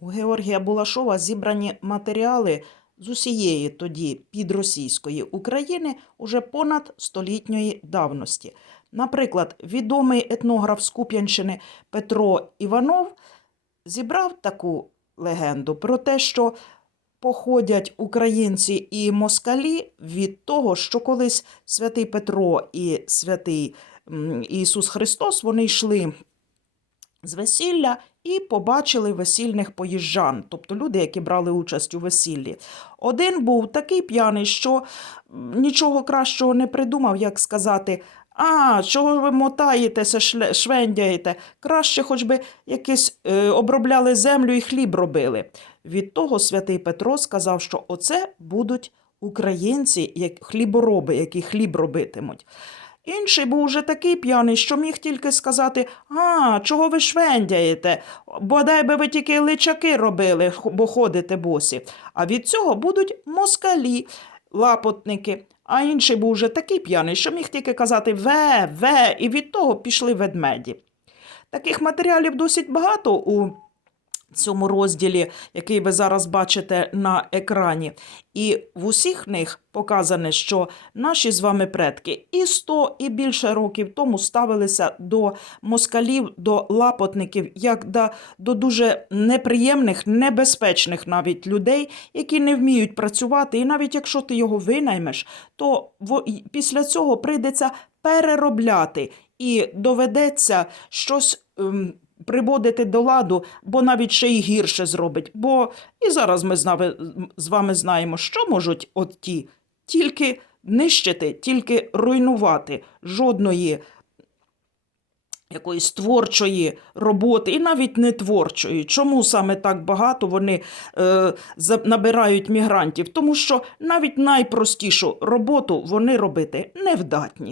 У Георгія Булашова зібрані матеріали з усієї тоді підросійської України уже понад столітньої давності. Наприклад, відомий етнограф з Куп'янщини Петро Іванов зібрав таку легенду про те, що походять українці і москалі від того, що колись святий Петро і святий Ісус Христос вони йшли з весілля і побачили весільних поїжджан, тобто люди, які брали участь у весіллі. Один був такий п'яний, що нічого кращого не придумав, як сказати. А, чого ви мотаєтеся, швендяєте? Краще хоч би якесь е, обробляли землю і хліб робили. Від того святий Петро сказав, що оце будуть українці, як хлібороби, які хліб робитимуть. Інший був уже такий п'яний, що міг тільки сказати: А, чого ви швендяєте? Бодай би ви тільки личаки робили, бо ходите босі. А від цього будуть москалі, лапотники. А інший був уже такий п'яний, що міг тільки казати ве, ве, і від того пішли ведмеді. Таких матеріалів досить багато у цьому розділі, який ви зараз бачите на екрані. І в усіх них показане, що наші з вами предки і 100, і більше років тому ставилися до москалів, до лапотників, як до, до дуже неприємних, небезпечних навіть людей, які не вміють працювати. І навіть якщо ти його винаймеш, то й- після цього прийдеться переробляти і доведеться щось. ем, Приводити до ладу, бо навіть ще й гірше зробить. Бо і зараз ми з, вами знаємо, що можуть от ті тільки нищити, тільки руйнувати жодної якоїсь творчої роботи, і навіть не творчої. Чому саме так багато вони е, набирають мігрантів? Тому що навіть найпростішу роботу вони робити не вдатні.